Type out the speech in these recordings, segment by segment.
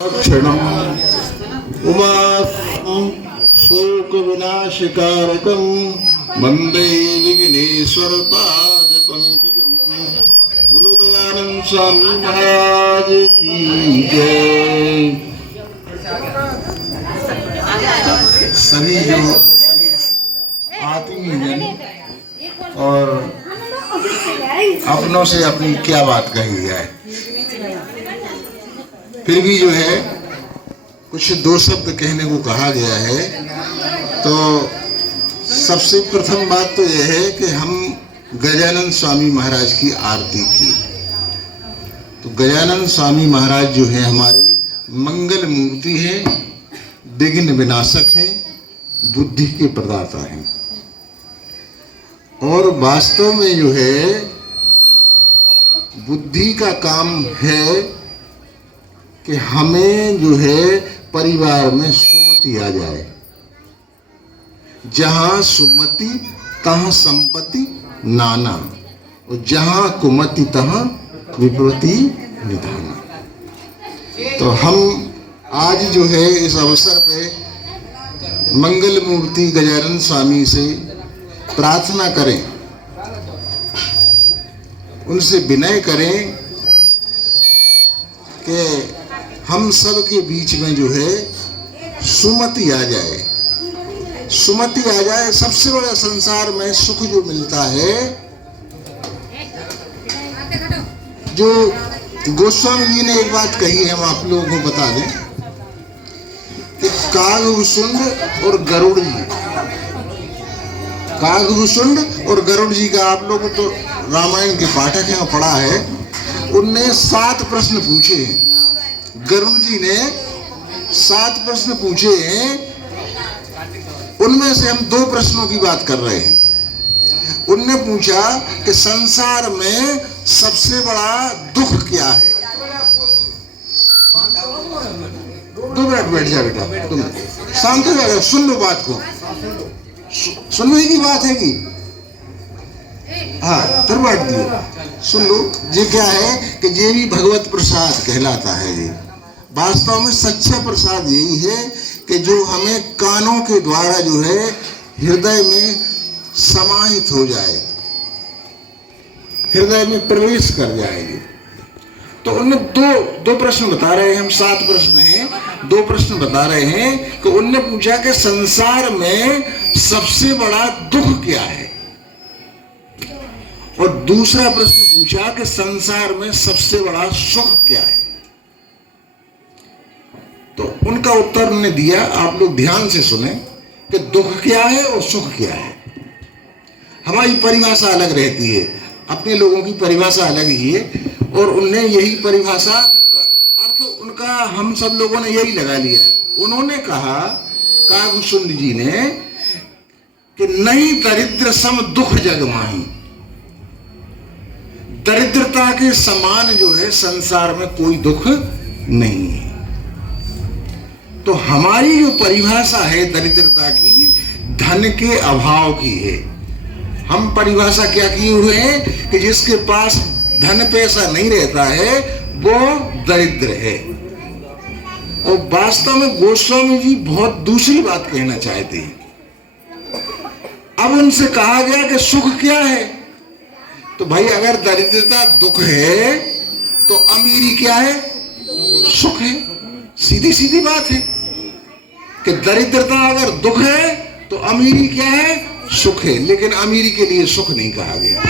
क्षणम् उमा शोक विनाशकारकं वंदे विघ्नेश्वर पाद पंकजम्। बोलो गजानन स्वामी महाराज की जय। सभी जो आत्मीयजन और अपनों से अपनी क्या बात कही जाए, फिर भी जो है कुछ दो शब्द कहने को कहा गया है। तो सबसे प्रथम बात तो यह है कि हम गजानन स्वामी महाराज की आरती की। तो गजानन स्वामी महाराज जो है हमारी मंगल मूर्ति है, विघ्न विनाशक है, बुद्धि के प्रदाता हैं। और वास्तव में जो है बुद्धि का काम है कि हमें जो है परिवार में सुमति आ जाए। जहां सुमति तहां संपत्ति नाना, और जहां कुमति तहां विपत्ति निधाना। तो हम आज जो है इस अवसर पे मंगल मूर्ति गजानन स्वामी से प्रार्थना करें, उनसे विनय करें कि हम सब के बीच में जो है सुमति आ जाए, सुमति आ जाए। सबसे बड़ा संसार में सुख जो मिलता है, जो गोस्वामी जी ने एक बात कही है, हम आप लोगों को बता दें कि कागभूषुंड और गरुड़ जी, कागभूषुंड और गरुड़ जी का आप लोग तो रामायण के पाठक हैं, पढ़ा है। उनने 7 प्रश्न पूछे हैं। गरुड़ जी ने 7 प्रश्न पूछे हैं, उनमें से हम 2 प्रश्नों की बात कर रहे हैं। उनने पूछा कि संसार में सबसे बड़ा दुख क्या है। 2 मिनट बैठ जा बेटा, तुम शांत हो जाएगा, सुन लो बात को। सुनने की बात है कि हाँ फिर बैठ दिए, सुन लो। ये क्या है कि ये भी भगवत प्रसाद कहलाता है। ये वास्तव में सच्चा प्रसाद यही है कि जो हमें कानों के द्वारा जो है हृदय में समाहित हो जाए, हृदय में प्रवेश कर जाएगी। तो उनने दो प्रश्न बता रहे हैं, हम 7 प्रश्न हैं, 2 प्रश्न बता रहे हैं कि उनने पूछा कि संसार में सबसे बड़ा दुख क्या है, और दूसरा प्रश्न पूछा कि संसार में सबसे बड़ा सुख क्या है। तो उनका उत्तर उन्होंने दिया, आप लोग ध्यान से सुने कि दुख क्या है और सुख क्या है। हमारी परिभाषा अलग रहती है, अपने लोगों की परिभाषा अलग ही है, और उनने यही परिभाषा अर्थ उनका हम सब लोगों ने यही लगा लिया है। उन्होंने कहा, कागभूषुंड जी ने, कि नहीं दरिद्र सम दुख जग माही। दरिद्रता के समान जो है संसार में कोई दुख नहीं है। तो हमारी जो परिभाषा है दरिद्रता की, धन के अभाव की है। हम परिभाषा क्या किए हुए हैं कि जिसके पास धन पैसा नहीं रहता है वो दरिद्र है। और वास्तव में गोस्वामी जी बहुत दूसरी बात कहना चाहते हैं। अब उनसे कहा गया कि सुख क्या है, तो भाई अगर दरिद्रता दुख है तो अमीरी क्या है, सुख है। सीधी सीधी बात है कि दरिद्रता अगर दुख है तो अमीरी क्या है, सुख है। लेकिन अमीरी के लिए सुख नहीं कहा गया।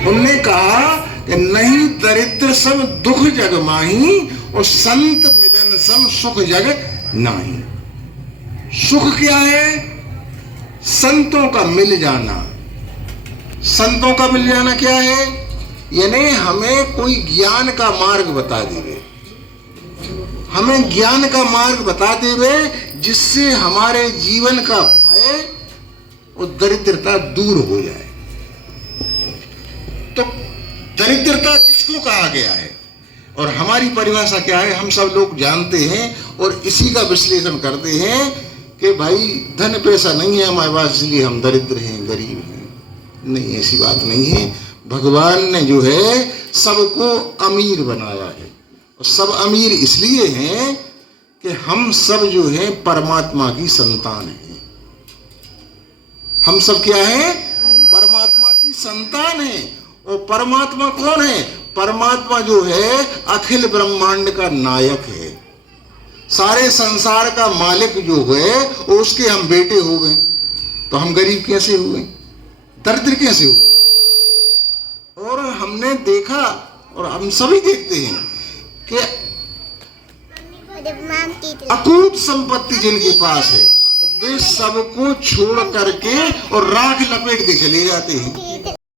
उन्होंने कहा कि नहीं दरिद्र सम दुख जग माही, और संत मिलन सम सुख जग नाही। सुख क्या है, संतों का मिल जाना। संतों का मिल जाना क्या है, यानी हमें कोई ज्ञान का मार्ग बता देवे, हमें ज्ञान का मार्ग बता देवे जिससे हमारे जीवन का भय और दरिद्रता दूर हो जाए। तो दरिद्रता किसको कहा गया है और हमारी परिभाषा क्या है, हम सब लोग जानते हैं और इसी का विश्लेषण करते हैं कि भाई धन पैसा नहीं है हमारे पास इसलिए हम दरिद्र हैं, गरीब हैं। नहीं, ऐसी बात नहीं है। भगवान ने जो है सबको अमीर बनाया है तो सब अमीर इसलिए हैं कि हम सब जो है परमात्मा की संतान हैं। हम सब क्या है? परमात्मा की संतान है। और परमात्मा कौन है? परमात्मा जो है अखिल ब्रह्मांड का नायक है, सारे संसार का मालिक जो है उसके हम बेटे हो गए। तो हम गरीब कैसे हुए, दरिद्र कैसे हुए? और हमने देखा और हम सभी देखते हैं कि अकूत संपत्ति जिनके पास है वे सबको छोड़ करके और राख लपेट के चले जाते हैं।